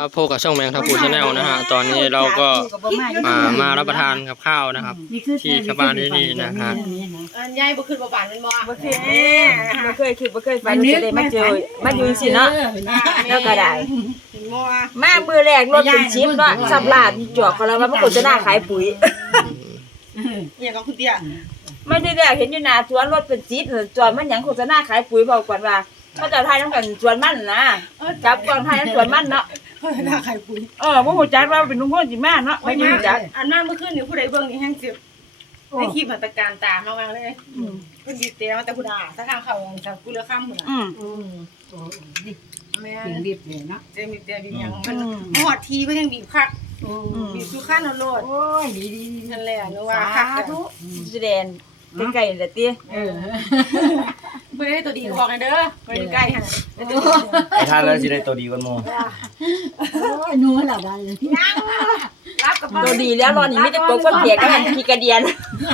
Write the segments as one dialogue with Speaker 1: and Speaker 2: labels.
Speaker 1: ครับพบกับช่องแมงทับพูชาแนลนะฮะตอนนี้เราก็มารับประทานกับข้าวนะครับที่ชาวบ้านที่นี่นะฮะ
Speaker 2: ยายบ่ขึ้นบ่บานมันบ่
Speaker 3: บ่เคยบ่เคยคิดบ่เคยฝันว่าจะได้มาเจอมาอยู่สิเนาะแล้วก็ได้มามื้อแรกรถเป็นชิปเนาะสับลาดจอกเขาแล้วว่ามันก็จะน่าขายปุ๋ย
Speaker 2: เนี่ยก็คุณเตี้ย
Speaker 3: ไม่ได้แรกเห็นอยู่หน้าสวนรถเป็นชิปจอดมันหยังโฆษณาขายปุ๋ยบอกก่อนว่าเขาจะทายนำกันสวนมันนะจับก่อนทายสวนมันเนาะ
Speaker 2: หน้าไข่ปุ๋ย
Speaker 3: บ่ฮู้จักว่าเป็นลุงพ่นสิมาเนาะไม่รู้จัก
Speaker 2: อันนั้นเมื่อคืนนี่ผู้ใดเบิ่งนี่แฮงสิให้คลิปหัตถการตามมากๆเลยเพิ่นดีเตมาแต่ผู้ด่าถ้าทางเขาจะกูเลือค่ำพุ่นน่ะแม่นบีบเลยเนาะเจมีเตียบีบยังมันหอดทีเพิ่นยังบีบคักบีบสุข้านโลดโอ้ยดีๆนั่นแหละนึกว่าคัก
Speaker 3: สิแดนใกล้ๆนี่แหละติ
Speaker 2: เพิ่นได้ตัวดีก็บอกให้เด้อเพิ่นอยู่ใกล้หั่น
Speaker 4: ไอ้ท่านแล้วสิได้ตัวดีกว่าหมู่
Speaker 5: โอ้ยนัวแล้วได้เลย
Speaker 2: ยังรับกับ
Speaker 3: ตัวดีแล้วรอนี่มีแต่กบกับเปียกกับขี้กระเดียน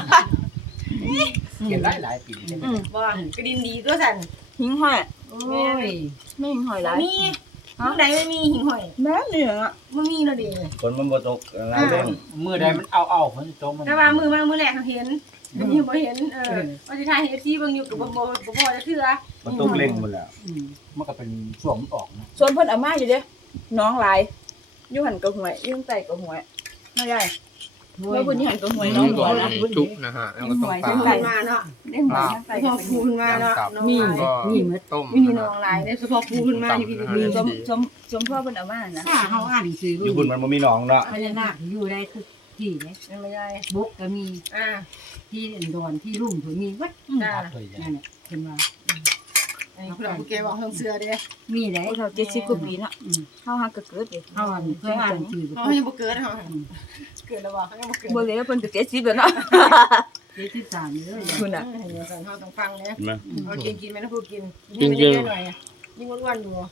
Speaker 4: เก็บหลายปีได้มั้ย
Speaker 2: บ่กระดินดีตัวสั่น
Speaker 3: หิงห้อย
Speaker 5: โอ้ย
Speaker 3: ไม่หิงห้อยหลาย
Speaker 2: มีมื้อใดไม่มีหิ่งห้อย
Speaker 3: แม่นี่อ่ะ
Speaker 2: บ่มีเนาะเด้
Speaker 4: ฝนมันบ่ตกหลายแรง
Speaker 6: มือใดมันเอาฝนตกมัน
Speaker 2: แต่ว่ามื้อแรกเขาเห็นอันนี้บ่เห็นว่าสิถ่ายให้ FC เบิ่งอยู่ก็บ่พอจะเทื่อ
Speaker 4: มันตกเร่งหมดแล้ว
Speaker 6: มันก็เป็นช่วงมันออกนะ
Speaker 3: ส่วนเพิ่นเอามาอยู่เด้น้องหลายอยู่หั่นก็ห่วยอยู่ใต้ก็ห่วยน้าใหญ่เมื่อเพิ่นอยู่หั่นก็ห่วยน้องบ่นะ
Speaker 1: จุนะฮะแล้วก็ต้มปลา
Speaker 2: ไก่มาเนาะ
Speaker 3: ได้หวยทั้งใต้
Speaker 2: พอพูนมาเนาะ
Speaker 3: มี
Speaker 1: มีต้ม
Speaker 2: มีน้องหลายได้เฉพาะพูนมาที่พี่
Speaker 3: มีสมพ่อเพิ่นเอามานะ
Speaker 5: ถ้าเฮาอ่านหนังสือ
Speaker 4: อยู่บุญมันบ่มีหนองเนาะ
Speaker 5: พญานาคอยู่ได้ทุกที่เลย
Speaker 2: ไม่ได้
Speaker 5: บุกก็มี
Speaker 2: ที่
Speaker 5: ที่ดอนที่รุ่มก็มีวัด
Speaker 6: เคย
Speaker 5: นั่นแหละเพิ่นว่า
Speaker 2: อันนี้เราแกบอกเฮิงเสือเด้
Speaker 5: มีได้
Speaker 3: เฮา70กว่าปีเนาะเฮาหักก็เกิดเด้
Speaker 5: เฮาอ่านเพิ่นอ่านหนังสือ
Speaker 2: เขายังบ่เกิดเฮาเกิดแล้วบ่เขายังบ่เกิด
Speaker 3: บ่เลยเพิ่นก็70แล้วเนาะ
Speaker 5: 73เลย
Speaker 3: คุณน่ะ
Speaker 2: เดี๋ยวกันเฮาต้องฟังเด้
Speaker 4: เห็นมั้ย
Speaker 2: เอากินแม่นพูดกินหน่อยยิ่งอ้วนอยู่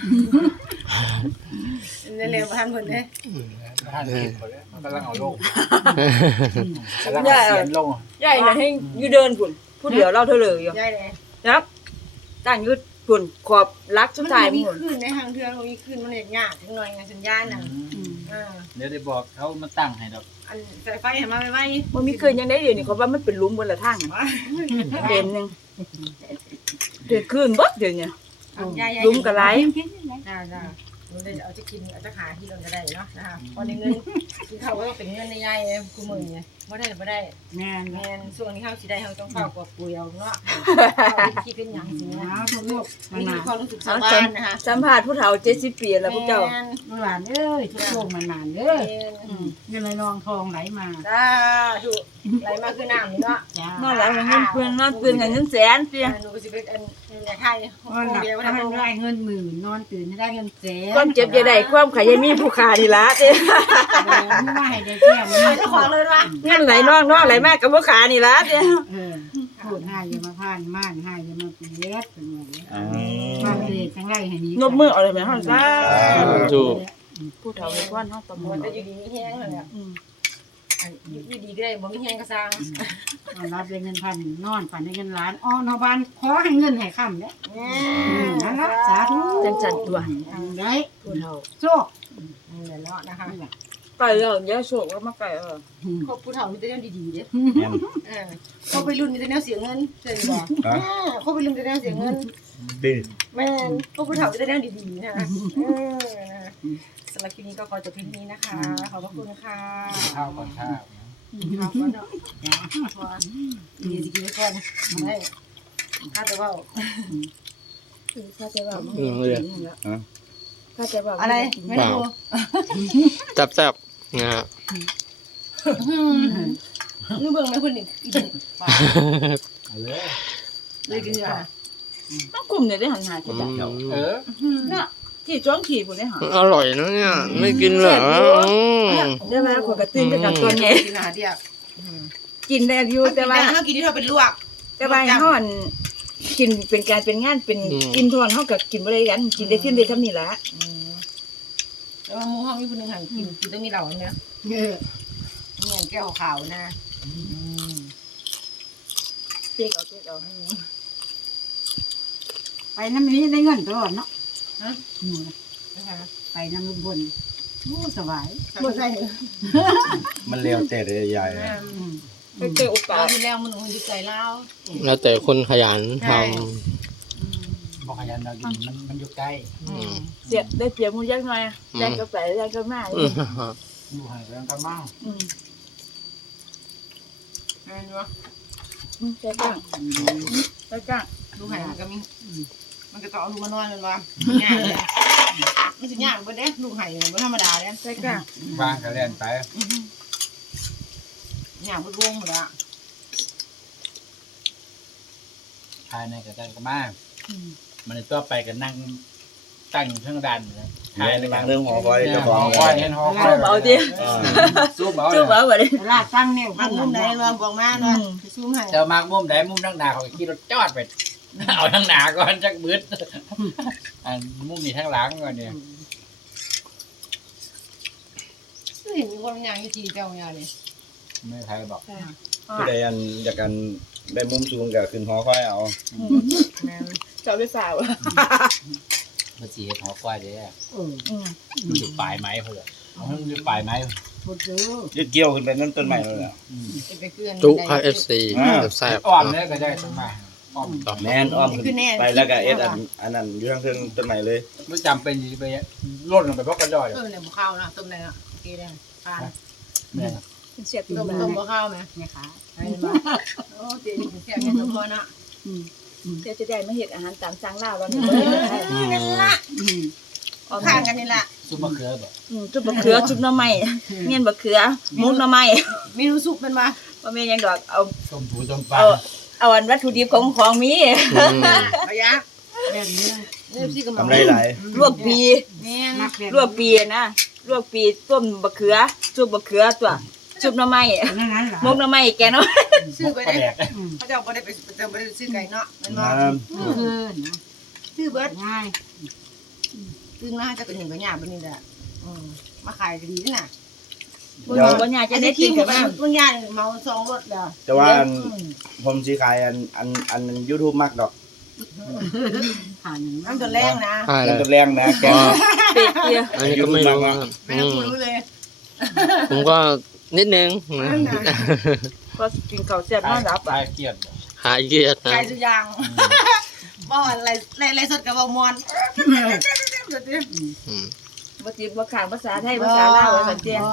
Speaker 2: เร็วๆทันเพิ่นเด้
Speaker 6: ท่านกินหมดแล้วมันกำลังเอาลง
Speaker 3: ให
Speaker 6: กำลัง
Speaker 3: ญ่
Speaker 6: เสียนลง
Speaker 3: ใหญ่น่ะให้อยู่เดินพุ่นผู้เดียวเราเท่าเลยอยู่
Speaker 2: ใหญ่เลย
Speaker 3: ครับตั้งอยู่พุ่นขอบลักสุดท้าย
Speaker 2: มี
Speaker 3: พุ่น
Speaker 2: ขึ้นในทางเทือนมีขึ้นมันเฮ็ดยากจังหน่อยสัญญาณน่ะ
Speaker 6: เดี๋ยวได้บอกเขามาตั้งให้ดอก
Speaker 2: อันสายไฟเห็นมาไว้
Speaker 3: บ่มีเคยยังได้เดี๋ยวนี้เขาว่ามันเป็นหลุมบนละทางเด่นนึงเดือดขึ้นบ่เดี๋ยวนี้
Speaker 2: ๆ
Speaker 3: ลุมก็หลาย
Speaker 2: จ้าๆมันได้เอาจะกินเอาจะหาที่เราจะได้เนาะนะคะพอในเงินกินข้าวก็ต้องเป็นเงินในใหญ่กูมื้อนี่บ่ได้
Speaker 5: แม่น
Speaker 2: แม่นช่วงนี้เฮาสิได้เฮาต้องเฝ้ากว่าปุยเอาเนาะคิดเป็นหยังสินะ
Speaker 5: เอาทุกลูกมัน
Speaker 2: มี
Speaker 5: มา
Speaker 2: ความรู้สึกชาวบ้านนะคะ
Speaker 3: สัมภาษณ์ผู้เฒ่า70ปีแล้วพวกเจ้า
Speaker 5: หลานเอ้ยทุกลูกมันมาเด้อเงินไหลนองทองไหลมา
Speaker 2: จ้าถูกไหลมาคือน้ำนี่เนาะ
Speaker 3: นอนหลับเงินเพิ่นนอนตื่นกับเงินแสนเตี้ย
Speaker 2: หนูก็สิเป็นอันอยากให้
Speaker 5: นอนหลับ
Speaker 2: เดียว
Speaker 5: ถ้า
Speaker 2: ทำ
Speaker 5: มันได้เงินหมื่นนอนตื่นได้เงินแสน
Speaker 3: ความเจ็บจะได้ความขยันมีผู้ค้านี่ล่ะเตี้ย
Speaker 5: ไม่ว่าให้ได้แก้วมัน
Speaker 2: เจ้าของเลยว่า
Speaker 3: เงินไหลนอกไหลมากกับผู้ค้านี่ล่ะเตี้ย
Speaker 5: พูดให้อย่ามาพานม่านให้อย่ามาเปลียดเป็นอย่างนี้
Speaker 4: อ่า
Speaker 5: มาเลยจังไรให้นี้
Speaker 3: นบมือเอาเลยแม่เฮาซะ
Speaker 1: ถูก
Speaker 3: ผู้เฒ่าให้พรเฮาตบมือ
Speaker 2: มันจะอยู่ดีมีแห้งเลยเนี่ยอยู่ดีก็ได้บ่มีแห้งก็สร้าง
Speaker 5: รับได้เงินพันนอนฝันได้เงินล้านอ้อนอบ้านขอให้เงินให้ค่ำเนี่ยนั่นละสาธุ
Speaker 3: จังตัว
Speaker 5: ได้
Speaker 3: ผู้เฒ่า
Speaker 5: โชค
Speaker 2: นี่แหละเนาะนะคะ
Speaker 3: ไก่แล้วอย่าโศกแล้วมาไก่
Speaker 2: ครบผู้เฒ่ามีแต่แนวดีๆเด้
Speaker 4: แม่น
Speaker 2: ครบไปรุ่นมีแต่แนวเสียเงินเจ๋งบ่ครบไปรุ่นมีแต่แนวเสียเงิน
Speaker 4: ดี
Speaker 2: แม่นครบผู้เฒ่ามีแต่แนวดีๆนะคะสำหรับคลิปนี้ก็ขอจบเพียงนี้นะคะขอบพระคุณค่ะ
Speaker 6: ข้าวก่อนข้าว
Speaker 2: ขอบคุณเนาะดีสิกินก่อนได้ข้าแต่ว่า
Speaker 3: ข้าจะว่า
Speaker 1: เลย
Speaker 3: ข้าจะว่า
Speaker 2: อะไรไม่รู้
Speaker 1: แซ่บๆนะฮะ
Speaker 2: นี่เบิ่งไหมคุณนี่
Speaker 6: เลย
Speaker 2: เลยกินอ่ะ
Speaker 3: ต้องกลุ่มเนี่ยได้หันหาที่แบบ น่ะที่จ้องขี่พุ่นได้หา
Speaker 1: อร่อยนะเนี่ยไม่กินเหรอ
Speaker 3: ได้มาคนกระตื้นไปกับตัวใหญ่
Speaker 2: กินอาหารเดียว
Speaker 3: กินได้อยู่แต่ว่า
Speaker 2: เฮากินที่เราเป็นลวก
Speaker 3: แต่ว่าเฮาอันกินเป็นการเป็นงานเป็นกินทอนเฮาก็กินบ่ได้กันกินได้ขึ้นได้ทำนี่ล่ะ
Speaker 2: แต่ว่าหมูห้องมีคนนึงหันกินต้องมีเหล่าเนี่ยเหมือนแก้วขาวนะ
Speaker 3: เจ๊กเอา
Speaker 5: ไปน้ำนี้ได้เงินตลอดเนาะ
Speaker 2: นะคะ
Speaker 5: ไปน้ำลุงพลโอ้สบาย
Speaker 2: บ่ใช่
Speaker 4: มันเร็วแต่ใหญ่
Speaker 3: ไปเจอโอกา
Speaker 2: เรา
Speaker 3: ส
Speaker 2: ที่แล้วมันอยู่ใจเรา
Speaker 1: แล้วแต่คนขยันท
Speaker 6: บอกขยันเราอยู่มันอยู่ใกล้
Speaker 3: เสียได้เปรียบมูยักหน่อยแรงก็ไปแรงก็มา
Speaker 1: ำ
Speaker 6: อยู่ห่างกันก็มั่ง
Speaker 2: แม่นบ่
Speaker 3: ใช่จ้างใช่จ้าง
Speaker 2: ลูกไห้ก็มีมันก็ต้องเอาลูกมานอนมันว่าย่างเลยมันสิย่างบ่เด้ลูกไห้บ่ธรรมดาเด้
Speaker 3: ใช่จ้าง
Speaker 6: วางก็เล่นไป
Speaker 2: ย่างบ่วงหมดละ
Speaker 6: ภายในก็ได้ก็มามันตัวไปก็นั่งตั้งเครื่องดันเลย
Speaker 4: ๆในบางเรื่องหอคอยเจ้าของ
Speaker 6: คอยเห็นหอคอย
Speaker 3: สู้เบาดิ
Speaker 6: สู้เบา
Speaker 3: สู้เบาบ่ดิ
Speaker 5: ลาดตั้งแนว
Speaker 2: มันมุมใดว่าบอกมาเนาะสิซูมให้
Speaker 6: เจ้ามากมุมไหนมุมทั้งหนาเขาขี่รถจอดไปเอาทั้งหนาก่อนจักบึดอันมุมนี้ทั้งหลังก่อนเนี่ย
Speaker 2: เห็นมีคนย่างอยู่ที่เจ้าย่านี่
Speaker 6: ไม่ใครบอก
Speaker 4: ผู้ใดอันอยากกันได้มุมสูงก็ขึ้นหอคอยเอา
Speaker 2: แม่น
Speaker 3: เจ้าไปฝ่าว
Speaker 6: มันสีหอคอยเด้
Speaker 5: เออ
Speaker 6: มันอยู่ปลายไม้เพื่อมันอยู่ปลายไม้
Speaker 5: พูดเด้อ
Speaker 4: ยึดเกี่ยวขึ้นไปนั่นต้นใหม่เลยอ่ะ
Speaker 2: ไปเกลือน
Speaker 1: จุค่ะ FC แซ่บ
Speaker 6: อ่อนเลยก็ได้ต้นไม้อ่อน
Speaker 4: แม่นอ้อมขึ้นไปแล้วก็เอ็ดอันนั้นอยู่ทางเทิงต้นใหม่เลย
Speaker 6: ไม่จำเป็นไปล่นลงไปเพราะกระดอย
Speaker 2: เนี่ยบ่เข้านะต้มได้อ่ะโอเคได้ผ่าน
Speaker 6: เนี่ย
Speaker 3: เสียบ
Speaker 2: ต้มบ่เข้ามั้ย
Speaker 5: เนี่ยค่ะ
Speaker 2: ให้บ่โอ้ตีนี่แซ่บแม่นบ่เนาะ
Speaker 3: เสียจะได้มาเฮ็ดอาหารตามสั่งลาวแล้วนี่
Speaker 2: นั่นล่ะ
Speaker 3: ออม
Speaker 2: ข้างกันนี่ล่ะ
Speaker 6: ซุปมะเขือแบบ
Speaker 3: จุบบักเขือจุบหน่อไม้เงี้ยนบักเขือมุกหน่อไม้
Speaker 2: เมนูสุกเป็นว่า
Speaker 3: บ่แม่นหยังดอกเอา
Speaker 6: ต้มผูต้มปลา
Speaker 3: เอาอันวัตถุดิบของมี
Speaker 2: ระยะ
Speaker 5: แบบนี้
Speaker 2: เริ่มสิกำลัง
Speaker 4: ทำไรหลาย
Speaker 3: ลวกปี
Speaker 2: แม่น
Speaker 5: นักแบบ
Speaker 3: ลวกปีนะลวกปีต้มบักเขือจุบบักเขือตัวจุบหน่อไม้
Speaker 5: นั่นเหรอ
Speaker 3: มุกหน่อไม้แกเนาะ
Speaker 2: ซื้อไป
Speaker 6: ปลา
Speaker 2: ได้
Speaker 6: แดก
Speaker 2: เขาเจ้าบ่ได้ไปเจ้าบ่ได้ซื้อไก่เนาะแม่นบ่
Speaker 5: คือนะ
Speaker 2: ซื้อเบิด
Speaker 5: ง่าย
Speaker 2: ซึ่งน่าจะเป็นหนึ่งกับหยาบแบบนี้แหละมาขายก็ดีนี่น่ะ
Speaker 3: บ่รู้ว่าญาติ
Speaker 2: อั
Speaker 3: จะ
Speaker 2: น
Speaker 3: ได้
Speaker 2: นี้
Speaker 3: กิ
Speaker 2: ที่
Speaker 3: น
Speaker 2: มั
Speaker 3: กัน นบ้าง
Speaker 2: บางอย่างเมาซองรถแล้ว
Speaker 4: แต่ว่าผมสีขายอัน YouTube มากดอก
Speaker 5: ผ่านอย่าง
Speaker 2: น้ำตัวแรงนะ
Speaker 1: ใช่เล
Speaker 4: นั่น
Speaker 1: ย
Speaker 4: ต้นแรงนะแก
Speaker 3: เป็ดเดียว
Speaker 1: อันนี้ก็ไม่รู้ครับ
Speaker 2: ไม่ต้องรู้เลย
Speaker 1: ผมก็นิดนึงนะ
Speaker 3: ก็กินข้าวแซ่บนอนหลับ
Speaker 6: ปลา
Speaker 3: อ่ะ
Speaker 6: เกียด
Speaker 1: หายเกียรตินะ
Speaker 2: ไก่สุยางบ่อะไรสดกับบ่มวน
Speaker 1: อืม
Speaker 3: บ่ติดบ่ข้างภาษาไทยภาษาลาวว่าซั่นเตี้ย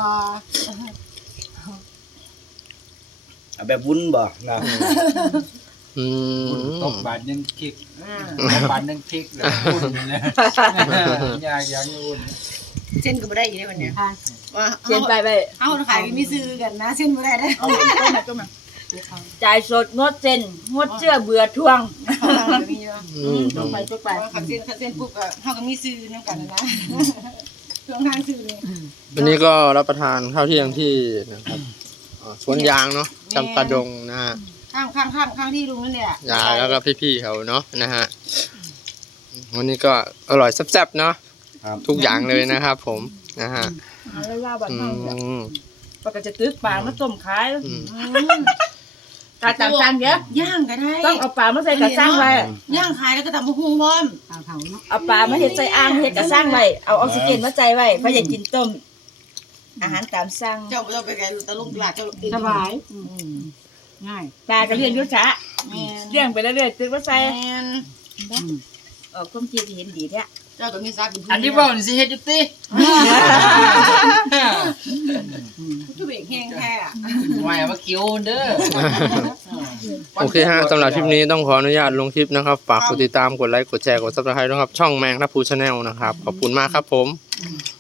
Speaker 4: เอาแบบวุ้นบ่นะ
Speaker 1: อืม
Speaker 6: ตกบาทยังคิกตกบาทยังคิกเลยอุ่นเลยยากยังอุ่น
Speaker 2: เส้นก็บ่ได้อีกได้วันเนี้ยว่า
Speaker 3: เขียนไปไว้
Speaker 2: เฮาขายมีซื้อกันนะเส้นบ่ได้เด้อ
Speaker 3: ต้มมาจ่ายสดงดเส้นงดเชื่อเบื่อทวง
Speaker 2: มีเยอะ
Speaker 1: อืม
Speaker 3: ต้องไปต้องไป
Speaker 2: ขับเส้นปุ๊บก็เฮาก็มีซื้อนำกันนะช่วงทางซื้อนี่
Speaker 1: วันนี้ก็รับประทานข้าวเที่ยงที่นะครับสวนยางเนาะจำปาดงนะฮะ
Speaker 2: ข้างที่ลุงนั่นแหละ
Speaker 1: ยายแล้วก็พี่ๆเขาเนาะนะฮะวันนี้ก็อร่อยแซ่บๆเนาะ
Speaker 4: ครับ
Speaker 1: ทุกอย่างเลยนะครับผมนะฮะ
Speaker 3: เอาแล้วว่าบัด
Speaker 1: อื
Speaker 3: เฮาเนี่ย
Speaker 1: ม
Speaker 3: ปกติจะตึกปลามาต้มขาย
Speaker 1: อืม
Speaker 3: กาตามสั่งเด้อย่าง
Speaker 2: ก็ได้
Speaker 3: ต้องเอาปลามาใส่กระซังไว้
Speaker 2: ย่างขายแล้วก็ทำหุงพร้อม
Speaker 5: เผาเนาะ
Speaker 3: เอาปลามาเฮ็ดใส่อ่างเฮ็ดกระซังไว้เอาออกซิเจนมาใส่ไว้เพราะอยากกินต้ม อาหารตามสั่ง
Speaker 2: เจ้าเจ้าไปไกลตะลุงตลาดเจ้า
Speaker 5: สบายง่าย
Speaker 3: ปลาก็เลี้ยงอยู่จ้ะ
Speaker 2: แม่น
Speaker 3: เลี้ยงไปเรื่อยๆตึกมาใส่
Speaker 2: แม่น
Speaker 3: ออกความจริงที่เห็นดีแท้
Speaker 2: เจ้าก็มีซัก
Speaker 6: อันที่บอกสิเฮ็ดจุติ
Speaker 2: ทุกเบกแห้งแท้อะ
Speaker 6: ไม่มาคิวเด้อ
Speaker 1: โอเคฮะสำหรับคลิปนี้ต้องขออนุญาตลงคลิปนะครับฝากกดติดตามกดไลค์กดแชร์กด Subscribe ด้วยครับช่องแมงทับพูชาแนลนะครับขอบคุณมากครับผม
Speaker 2: ค